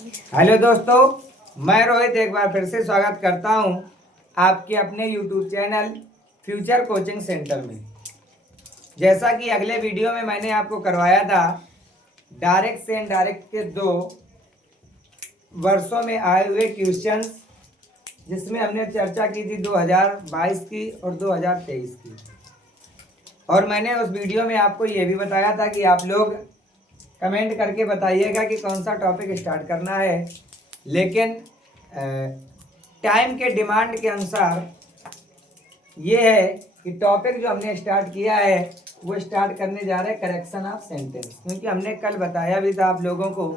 Hello दोस्तों, मैं रोहित एक बार फिर से स्वागत करता हूं आपके अपने YouTube channel future coaching centre में। जैसा कि अगले वीडियो में मैंने आपको करवाया था डायरेक्ट से इनडायरेक्ट के 2 वर्षों में आए हुए क्वेश्चंस, जिसमें हमने चर्चा की थी 2022 की और 2023 की। और मैंने उस वीडियो में आपको ये भी बताया था कि आप लोग कमेंट करके बताइएगा कि कौन सा टॉपिक स्टार्ट करना है। लेकिन टाइम के डिमांड के अनुसार ये है कि टॉपिक जो हमने स्टार्ट किया है वो स्टार्ट करने जा रहे हैं करेक्शन ऑफ सेंटेंस। क्योंकि हमने कल बताया भी था आप लोगों को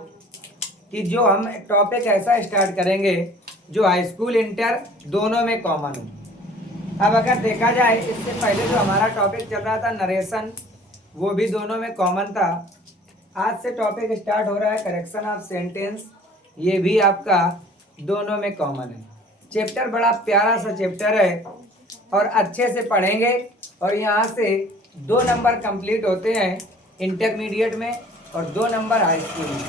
कि जो हम टॉपिक ऐसा स्टार्ट करेंगे जो हाई स्कूल इंटर दोनों में कॉमन हो। अब अगर देखा जाए, इससे पहले जो हमारा टॉपिक चल रहा था नरेशन, वो भी दोनों में कॉमन था। आज से टॉपिक स्टार्ट हो रहा है करेक्शन ऑफ सेंटेंस, ये भी आपका दोनों में कॉमन है। चैप्टर बड़ा प्यारा सा चैप्टर है और अच्छे से पढ़ेंगे। और यहाँ से 2 नंबर कंप्लीट होते हैं इंटरमीडिएट में और 2 नंबर हाई स्कूल में।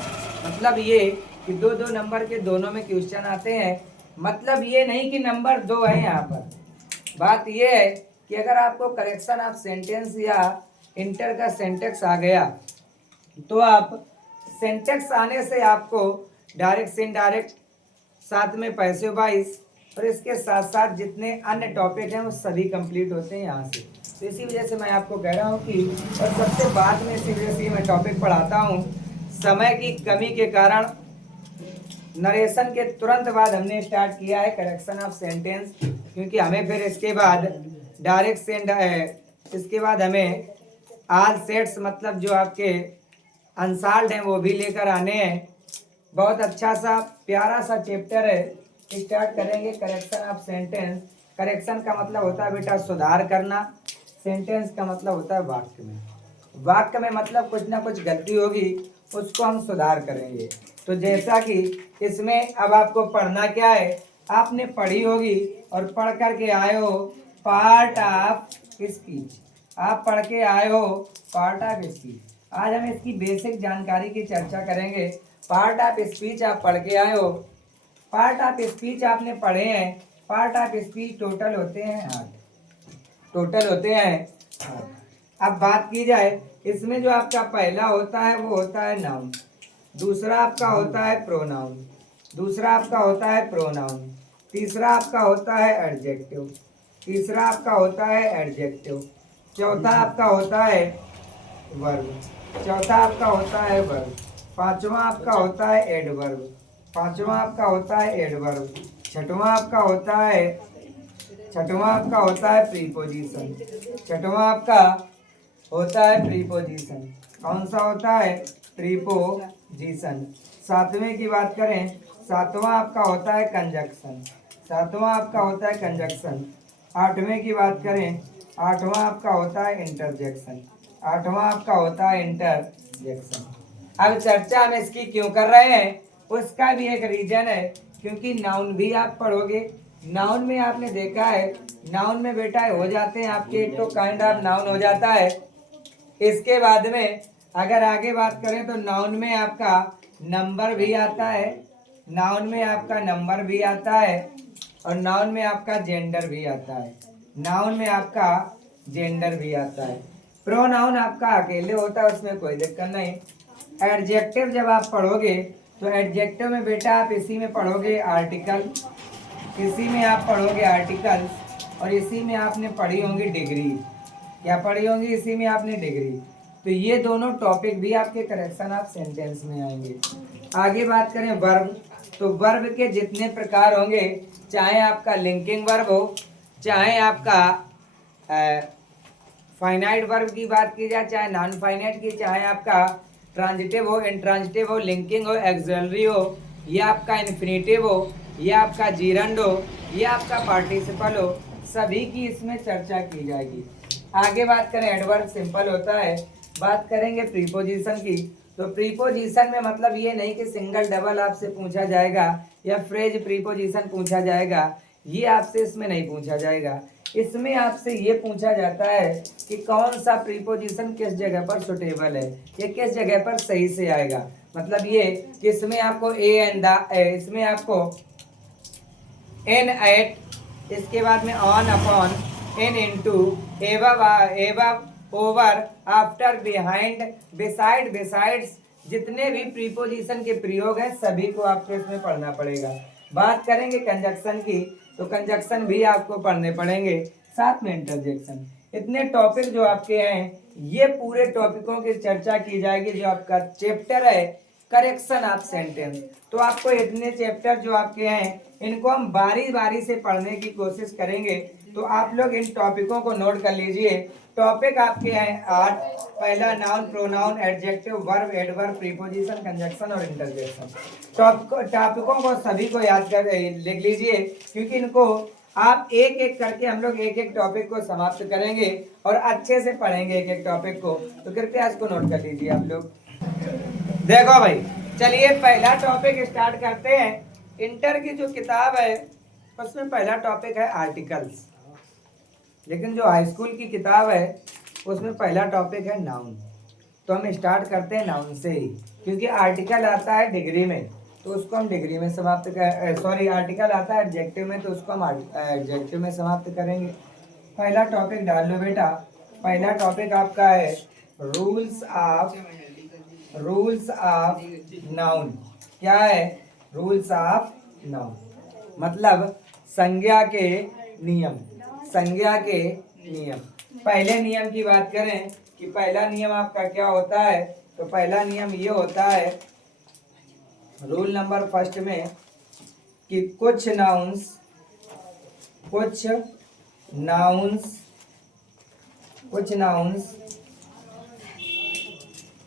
मतलब ये कि 2-2 नंबर के दोनों में क्वेश्चन आते हैं। मतलब ये नहीं कि नंबर 2 है यहाँ पर। बात ये है कि अगर आपको करेक्शन ऑफ सेंटेंस या इंटर का सेंटेक्स आ गया तो आप सेंटेक्स आने से आपको डायरेक्ट से इनडायरेक्ट, साथ में पैसे वाइज और इसके साथ साथ जितने अन्य टॉपिक हैं वो सभी कंप्लीट होते हैं यहाँ से। तो इसी वजह से मैं आपको कह रहा हूँ कि, और सबसे बाद में इसी वजह से मैं टॉपिक पढ़ाता हूँ, समय की कमी के कारण नरेशन के तुरंत बाद हमने स्टार्ट किया है करेक्शन ऑफ सेंटेंस। क्योंकि हमें फिर इसके बाद डायरेक्ट से इसके बाद हमें आल सेट्स, मतलब जो आपके अनसाल्ड हैं वो भी लेकर आने हैं। बहुत अच्छा सा प्यारा सा चैप्टर है। स्टार्ट करेंगे करेक्शन ऑफ सेंटेंस। करेक्शन का मतलब होता है बेटा सुधार करना। सेंटेंस का मतलब होता है वाक्य में। वाक्य में मतलब कुछ ना कुछ गलती होगी, उसको हम सुधार करेंगे। तो जैसा कि इसमें अब आपको पढ़ना क्या है, आपने पढ़ी होगी और पढ़ करके आए हो पार्ट ऑफ स्पीच। आप पढ़ के आए हो पार्ट ऑफ स्पीच। आज हम इसकी बेसिक जानकारी की चर्चा करेंगे। पार्ट ऑफ स्पीच आप पढ़ के आए हो। पार्ट ऑफ स्पीच आपने पढ़े हैं। पार्ट ऑफ स्पीच टोटल होते हैं 8। टोटल होते हैं 8। अब बात की जाए, इसमें जो आपका पहला होता है वो होता है नाउन। दूसरा आपका होता है प्रोनाउन। दूसरा आपका होता है प्रोनाउन। तीसरा आपका होता है एडजेक्टिव। तीसरा आपका होता है एडजेक्टिव। चौथा आपका होता है वर्ब। चौथा आपका होता है वर्ब। पांचवा आपका होता है एडवर्ब। पांचवा आपका होता है एडवर्ब। छठवां आपका होता है प्रीपोजिशन। छठवां आपका होता है प्रीपोजिशन। कौन सा होता है? प्रीपोजिशन। सातवें की बात करें, सातवां आपका होता है कंजक्शन। सातवां आपका होता है कंजक्शन। आठवें की बात करें, आठवां आपका होता है इंटरजेक्शन। आठवां आपका होता है इंटरजेक्शन। अब चर्चा हम इसकी क्यों कर रहे हैं, उसका भी एक रीजन है। क्योंकि नाउन भी आप पढ़ोगे। नाउन में आपने देखा है, नाउन में बेटा हो जाते हैं आपके एक तो काइंड ऑफ नाउन हो जाता है। इसके बाद में अगर आगे बात करें तो नाउन में आपका नंबर भी आता है। नाउन में आपका नंबर भी आता है और नाउन में आपका जेंडर भी आता है। नाउन में आपका जेंडर भी आता है। प्रोनाउन आपका अकेले होता है, उसमें कोई दिक्कत नहीं। एडजेक्टिव जब आप पढ़ोगे तो एडजेक्टिव में बेटा आप इसी में पढ़ोगे आर्टिकल, इसी में आप पढ़ोगे आर्टिकल और इसी में आपने पढ़ी होंगी डिग्री। क्या पढ़ी होंगी? इसी में आपने डिग्री। तो ये दोनों टॉपिक भी आपके करेक्शन ऑफ सेंटेंस में आएंगे। आगे बात करें वर्ब, तो वर्ब के जितने प्रकार होंगे, चाहे आपका लिंकिंग वर्ब हो, चाहे आपका फाइनाइट वर्ब की बात की जाए, चाहे नॉन फाइनाइट की, चाहे आपका ट्रांजिटिव हो, इंट्रांजिटिव हो, लिंकिंग हो, एक्सलरी हो, या आपका इन्फिनेटिव हो, या आपका जीरंड हो, या आपका पार्टिसिपल हो, सभी की इसमें चर्चा की जाएगी। आगे बात करें एडवर्ब सिंपल होता है। बात करेंगे प्रीपोजिशन की, तो प्रीपोजिशन में मतलब ये नहीं कि सिंगल डबल आपसे पूछा जाएगा या फ्रेज प्रीपोजिशन पूछा जाएगा, ये आपसे इसमें नहीं पूछा जाएगा। इसमें आपसे ये पूछा जाता है कि कौन सा प्रीपोजिशन किस जगह पर सुटेबल है, या किस जगह पर सही से आएगा। मतलब ये कि इसमें आपको इसमें आपको एन एट, इसके बाद में on upon, an into, above over, after, behind, beside, besides, जितने भी प्रीपोजिशन के प्रयोग हैं सभी को आपको इसमें पढ़ना पड़ेगा। बात करेंगे कंजक्शन की, तो कंजक्शन भी आपको पढ़ने पड़ेंगे, साथ में इंटरजेक्शन। इतने टॉपिक जो आपके हैं, ये पूरे टॉपिकों की चर्चा की जाएगी। जो आपका चैप्टर है करेक्शन ऑफ सेंटेंस, तो आपको इतने चैप्टर जो आपके हैं इनको हम बारी बारी से पढ़ने की कोशिश करेंगे। तो आप लोग इन टॉपिकों को नोट कर लीजिए। टॉपिक आपके हैं 8। पहला noun, pronoun, adjective, verb, adverb, preposition, conjunction और इंटरजेक्शन। टॉपिकों को सभी को याद कर लिख लीजिए, क्योंकि इनको आप एक एक करके हम लोग एक एक टॉपिक को समाप्त करेंगे और अच्छे से पढ़ेंगे एक एक टॉपिक को। तो कृपया इसको नोट कर लीजिए आप लोग। देखो भाई, चलिए पहला टॉपिक स्टार्ट करते हैं। इंटर की जो किताब है उसमें पहला टॉपिक है आर्टिकल्स, लेकिन जो हाई स्कूल की किताब है उसमें पहला टॉपिक है नाउन। तो हम स्टार्ट करते हैं नाउन से ही, क्योंकि आर्टिकल आता है डिग्री में तो उसको हम डिग्री में समाप्त कर, सॉरी आर्टिकल आता है एडजेक्टिव में तो उसको हम एडजेक्टिव में समाप्त करेंगे। पहला टॉपिक डाल लो बेटा। पहला टॉपिक आपका है रूल्स ऑफ नाउन। क्या है? रूल्स ऑफ नाउन मतलब संज्ञा के नियम। संज्ञा के नियम। पहले नियम की बात करें कि पहला नियम आपका क्या होता है, तो पहला नियम ये होता है, रूल नंबर फर्स्ट में, कि कुछ नाउन्स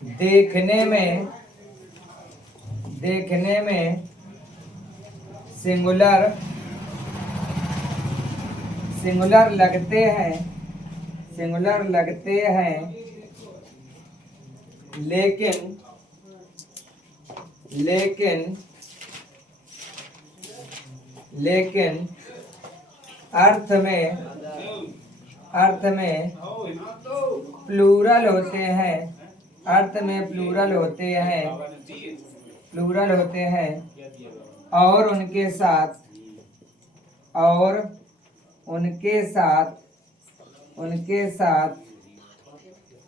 देखने में सिंगुलर लगते हैं लेकिन अर्थ में प्लूरल होते हैं और उनके साथ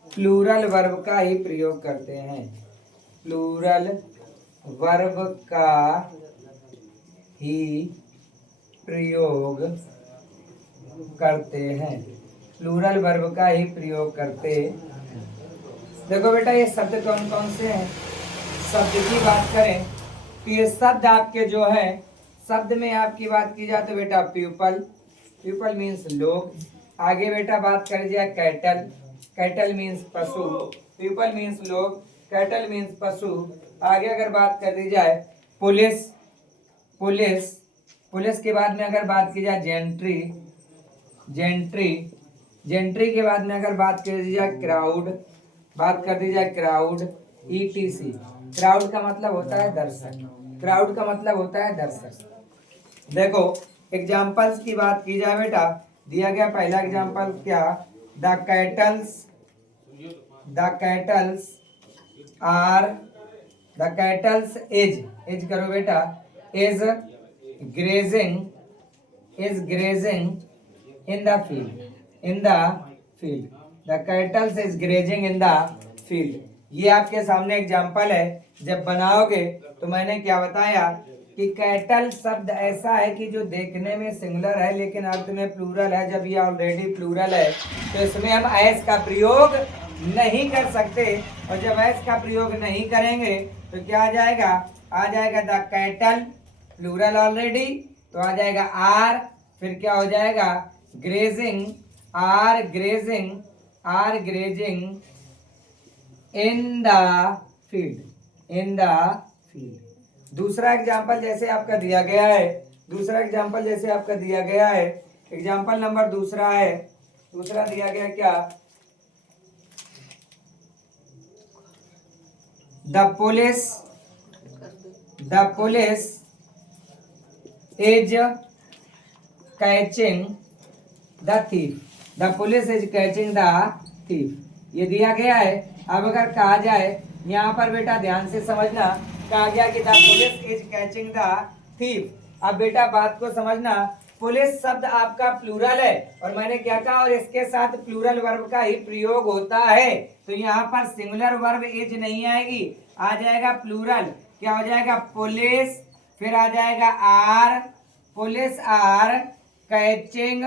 प्लूरल वर्ब का ही प्रयोग करते हैं। प्लूरल वर्ब का ही प्रयोग करते हैं। प्लूरल वर्ब का ही प्रयोग करते। देखो बेटा, ये शब्द कौन कौन से हैं? शब्द की बात करें तो ये शब्द आपके जो है, शब्द में आपकी बात की जाए तो बेटा पीपल मीन्स लोग। आगे बेटा बात करी जाए कैटल मीन्स पशु। पीपल मीन्स लोग, कैटल मीन्स पशु। आगे अगर बात कर दी जाए पुलिस के बाद में अगर बात की जाए जेंट्री के बाद में अगर बात कर दी जाए क्राउड, ETC। क्राउड का मतलब होता है दर्शक। देखो एग्जाम्पल्स की बात की जाए बेटा, दिया गया पहला एग्जाम्पल क्या, द कैटल्स एज करो बेटा, is grazing in the field. The kettles is grazing in the field. ये आपके सामने एग्जाम्पल है। जब बनाओगे तो मैंने क्या बताया कि कैटल शब्द ऐसा है कि जो देखने में सिंगुलर है लेकिन अर्थ में प्लूरल है। जब ये ऑलरेडी प्लूरल है तो इसमें हम एस का प्रयोग नहीं कर सकते, और जब एस का प्रयोग नहीं करेंगे तो क्या आ जाएगा द कैटल, प्लूरल ऑलरेडी, तो आ जाएगा आर, फिर क्या हो जाएगा grazing, are grazing in the field. दूसरा एग्जाम्पल जैसे आपका दिया गया है, एग्जाम्पल नंबर दूसरा दिया गया क्या, the police is catching the thief. The police is catching the thief, ये दिया गया है। अब अगर कहा जाए यहाँ पर बेटा ध्यान से समझना, कहा गया कि the police is catching the thief. अब बेटा बात को समझना, पुलिस शब्द आपका प्लूरल है और मैंने क्या कहा, और इसके साथ प्लूरल वर्ब का ही प्रयोग होता है। तो यहाँ पर सिंगुलर वर्ब इज नहीं आएगी, आ जाएगा प्लूरल। क्या हो जाएगा, पुलिस, फिर आ जाएगा are, police are catching,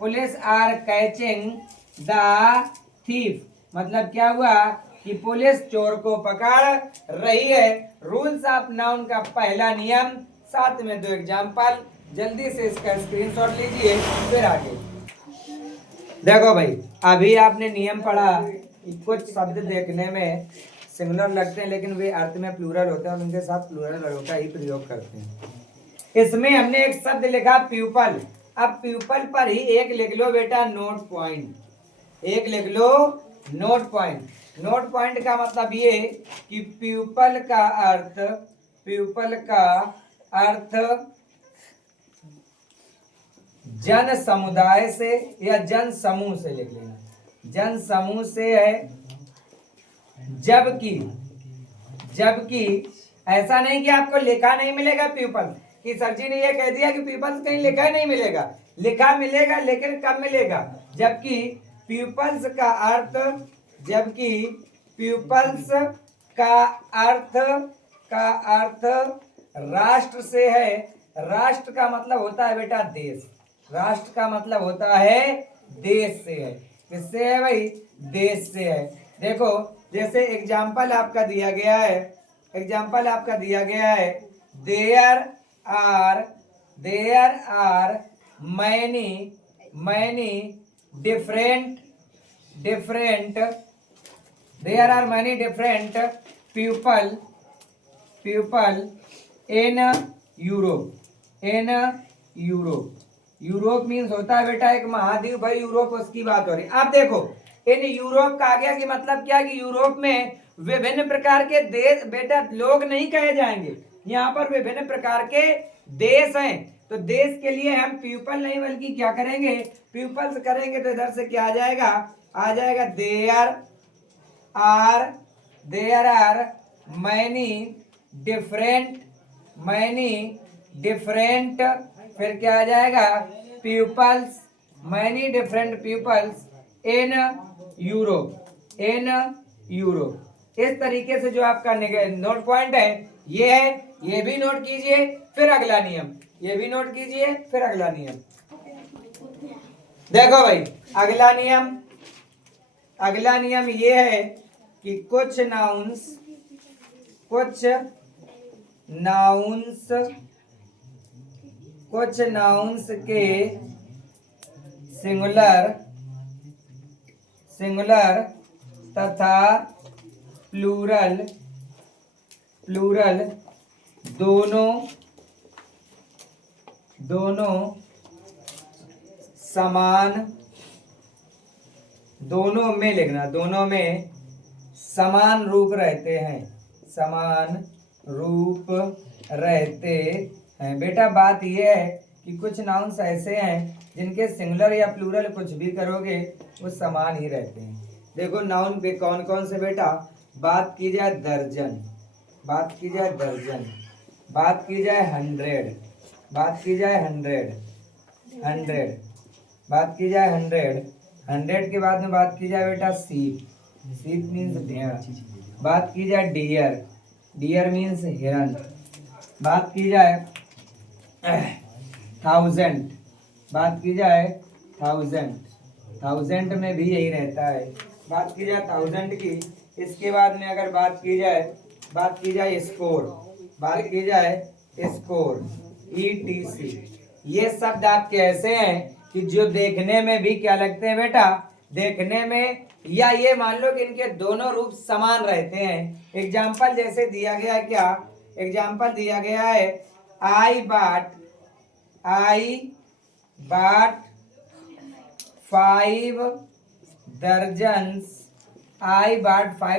police are catching the thief. मतलब क्या हुआ कि पुलिस चोर को पकड़ रही है। रूल्स ऑफ नाउन का पहला नियम, साथ में 2 एग्जाम्पल, जल्दी से इसका स्क्रीनशॉट लीजिए फिर आगे। देखो भाई, अभी आपने नियम पढ़ा, कुछ शब्द देखने में सिंगुलर लगते हैं लेकिन वे अर्थ में प्लूरल होते हैं और उनके साथ प्लूरल वर्ब का ही प्रयोग करते हैं। इसमें हमने एक शब्द लिखा प्यूपल। अब प्यूपल पर ही एक लिख लो बेटा नोट पॉइंट, एक लिख लो नोट पॉइंट। नोट पॉइंट का मतलब ये कि प्यूपल का अर्थ, प्यूपल का अर्थ जन समुदाय से या जन समूह से लिख लेना, जन समूह से है। जबकि, जबकि ऐसा नहीं कि आपको लिखा नहीं मिलेगा प्यूपल, कि सर जी ने ये कह दिया कि पीपल्स कहीं लिखा नहीं मिलेगा, लिखा मिलेगा लेकिन कब मिलेगा, जबकि पीपल्स का अर्थ, जबकि पीपल्स का अर्थ राष्ट्र से है। राष्ट्र का मतलब होता है बेटा देश, राष्ट्र का मतलब होता है देश से है। किससे है भाई, देश से है। देखो जैसे एग्जाम्पल आपका दिया गया है, एग्जाम्पल आपका दिया गया है, there are many different there are many different people in Europe. Europe means होता है बेटा एक महाद्वीप, भाई यूरोप उसकी बात हो रही। अब देखो इन यूरोप का आ गया कि मतलब क्या कि यूरोप में विभिन्न प्रकार के देश, बेटा लोग नहीं कहे जाएंगे, यहाँ पर विभिन्न प्रकार के देश हैं। तो देश के लिए हम पीपल नहीं बल्कि क्या करेंगे, पीपल्स करेंगे। तो इधर से क्या आ जाएगा, आ जाएगा देयर आर मैनी डिफरेंट, फिर क्या आ जाएगा peoples, many different peoples in Europe. इस तरीके से जो आपका नोट पॉइंट है ये है, ये भी नोट कीजिए। फिर अगला नियम, ये भी नोट कीजिए, फिर अगला नियम। देखो भाई अगला नियम ये है कि कुछ नाउन्स के सिंगुलर तथा प्लूरल दोनों समान, दोनों में लिखना, दोनों में समान रूप रहते हैं, समान रूप रहते हैं। बेटा बात यह है कि कुछ नाउन्स ऐसे हैं जिनके सिंगुलर या प्लूरल कुछ भी करोगे वो समान ही रहते हैं। देखो नाउन पे कौन कौन से बेटा, बात की जाए दर्जन, बात की जाए दर्जन, बात की जाए 100, बात की जाए 100, बात की जाए 100 के बाद में बात की जाए बेटा शीप मीन्स भेड़, बात की जाए डियर मीन्स हिरन, बात की जाए 1000, बात की जाए 1000 में भी यही रहता है, बात की जाए 1000 की। इसके बाद में अगर बात की जाए स्कोर, बात की जाए स्कोर ETC। ये शब्द आपके ऐसे हैं कि जो देखने में भी क्या लगते हैं बेटा, देखने में, या ये मान लो कि इनके दोनों रूप समान रहते हैं। एग्जाम्पल जैसे दिया गया है, क्या एग्जाम्पल दिया गया है, आई बाट 5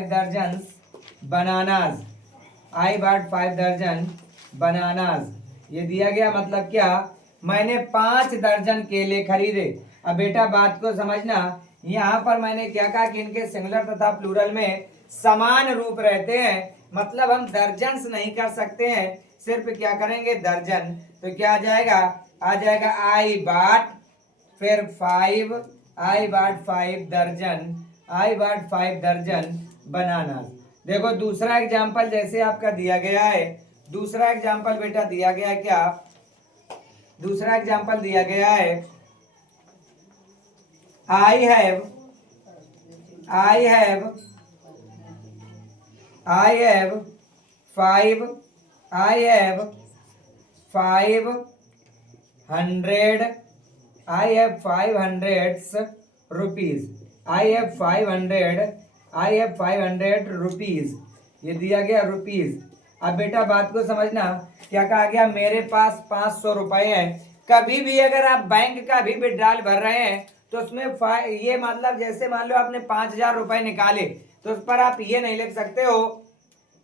दर्जन्स बनानाज, आई बाट 5 दर्जन बनानाज। ये दिया गया मतलब क्या, मैंने 5 दर्जन केले खरीदे। अब बेटा बात को समझना, यहाँ पर मैंने क्या कहा कि इनके सिंगुलर तथा प्लूरल में समान रूप रहते हैं, मतलब हम दर्जन नहीं कर सकते हैं, सिर्फ क्या करेंगे दर्जन। तो क्या आ जाएगा आई बाट, फिर 5, आई बाट 5 दर्जन, आई बाट 5 दर्जन बनाना। देखो दूसरा एग्जाम्पल जैसे आपका दिया गया है, दूसरा एग्जाम्पल बेटा दिया गया है क्या, दूसरा एग्जाम्पल दिया गया है I have 5 rupees, I have 500 rupees, ये दिया गया रुपीज। अब बेटा बात को समझना, क्या कहा गया, मेरे पास 500 रुपए है। कभी भी अगर आप बैंक का भी विड्रॉल भर रहे हैं तो उसमें ये मतलब जैसे मान लो आपने 5,000 रुपए निकाले, तो उस पर आप ये नहीं लिख सकते हो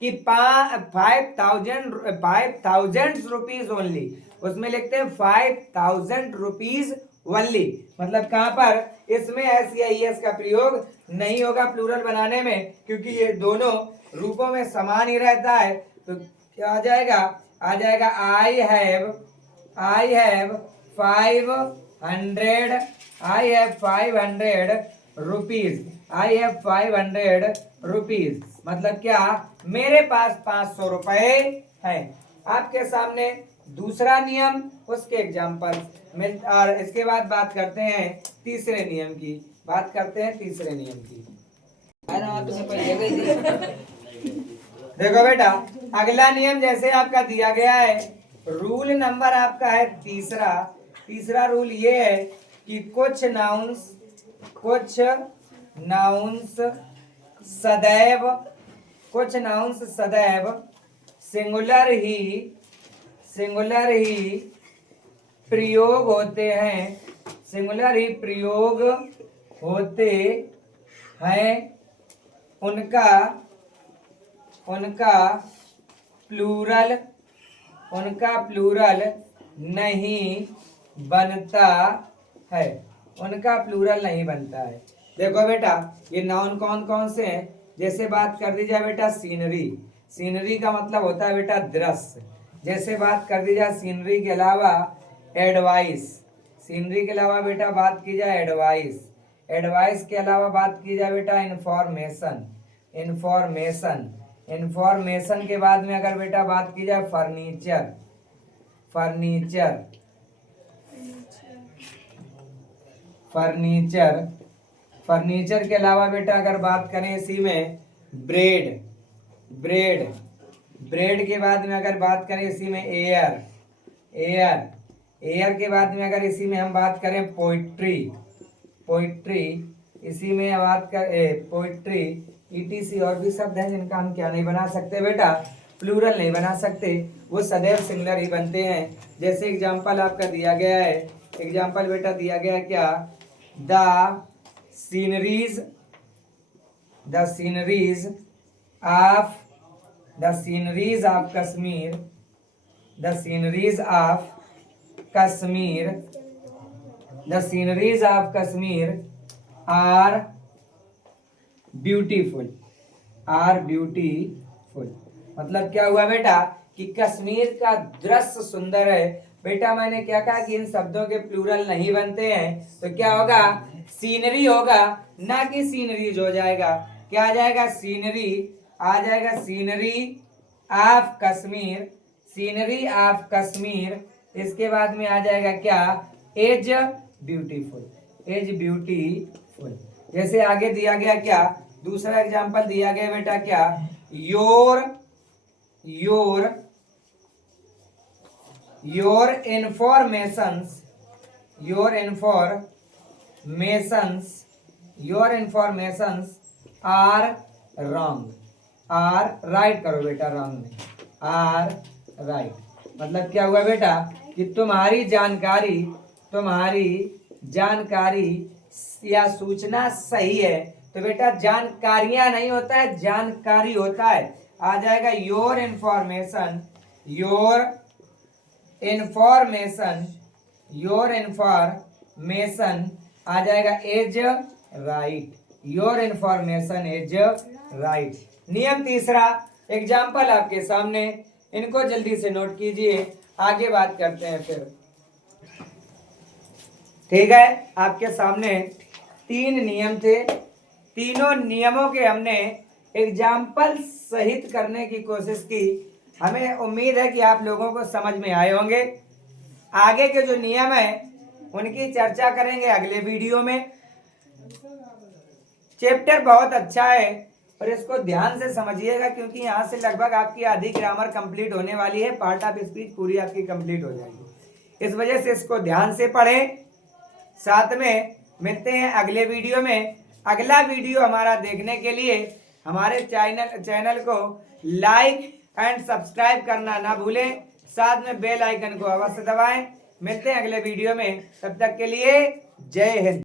कि 5,000 रुपीज ओनली, उसमें लिखते हैं 5,000 रुपीज ओनली। मतलब कहां पर, इसमें एस या ईएस का प्रयोग नहीं होगा प्लूरल बनाने में, क्योंकि ये दोनों रूपों में समान ही रहता है। तो क्या आ जाएगा, I have 500 rupees, I have 500 rupees, मतलब क्या, मेरे पास 500 रुपए है। आपके सामने दूसरा नियम, उसके एग्जाम्पल में, और इसके बाद बात करते हैं तीसरे नियम की, तीसरे नियम की। देखो बेटा अगला नियम जैसे आपका दिया गया है, रूल नंबर आपका है तीसरा रूल ये है कि कुछ नाउन्स सदैव सिंगुलर ही प्रयोग होते हैं, उनका प्लूरल नहीं बनता है, देखो बेटा ये नाउन कौन कौन से हैं, जैसे बात कर दी जाए बेटा सीनरी का मतलब होता है बेटा दृश्य। जैसे बात कर दी जाए सीनरी के अलावा एडवाइस, बेटा बात की जाए एडवाइस के अलावा बात की जाए बेटा इंफॉर्मेशन के बाद में अगर बेटा बात की जाए फर्नीचर के अलावा बेटा अगर बात करें इसी में ब्रेड के बाद में अगर बात करें इसी में एयर के बाद में अगर इसी में हम बात करें पोइट्री, इसी में बात कर पोइट्री, ETC और भी शब्द हैं जिनका हम क्या नहीं बना सकते बेटा, प्लूरल नहीं बना सकते, वो सदैव सिंगुलर ही बनते हैं। जैसे एग्जाम्पल आपका दिया गया है, एग्जाम्पल बेटा दिया गया है क्या, the sceneries of Kashmir are beautiful, मतलब क्या हुआ बेटा कि कश्मीर का दृश्य सुंदर है। बेटा मैंने क्या कहा कि इन शब्दों के प्लूरल नहीं बनते हैं, तो क्या होगा, सीनरी होगा, ना कि सीनरीज हो जाएगा। क्या आ जाएगा, सीनरी ऑफ कश्मीर, इसके बाद में आ जाएगा क्या, एज ब्यूटीफुल। जैसे आगे दिया गया क्या, दूसरा एग्जांपल दिया गया बेटा क्या, your informations are wrong, right करो बेटा, रॉन्ग में आर राइट, मतलब क्या हुआ बेटा कि तुम्हारी जानकारी या सूचना सही है। तो बेटा जानकारियां नहीं होता है, जानकारी होता है। आ जाएगा योर इन्फॉर्मेशन आ जाएगा as right, your information as right. नियम तीसरा, एग्जाम्पल आपके सामने, इनको जल्दी से नोट कीजिए, आगे बात करते हैं फिर। ठीक है, आपके सामने 3 नियम थे, तीनों नियमों के हमने एग्जाम्पल सहित करने की कोशिश की। हमें उम्मीद है कि आप लोगों को समझ में आए होंगे। आगे के जो नियम है उनकी चर्चा करेंगे अगले वीडियो में। चैप्टर बहुत अच्छा है और इसको ध्यान से समझिएगा, क्योंकि यहाँ से लगभग आपकी आधी ग्रामर कंप्लीट होने वाली है, पार्ट ऑफ स्पीच पूरी आपकी कंप्लीट हो जाएगी। इस वजह से इसको ध्यान से पढ़ें। साथ में मिलते हैं अगले वीडियो में। अगला वीडियो हमारा देखने के लिए हमारे चैनल को लाइक एंड सब्सक्राइब करना ना भूलें, साथ में बेल आइकन को अवश्य दबाएं। मिलते हैं अगले वीडियो में, तब तक के लिए जय हिंद।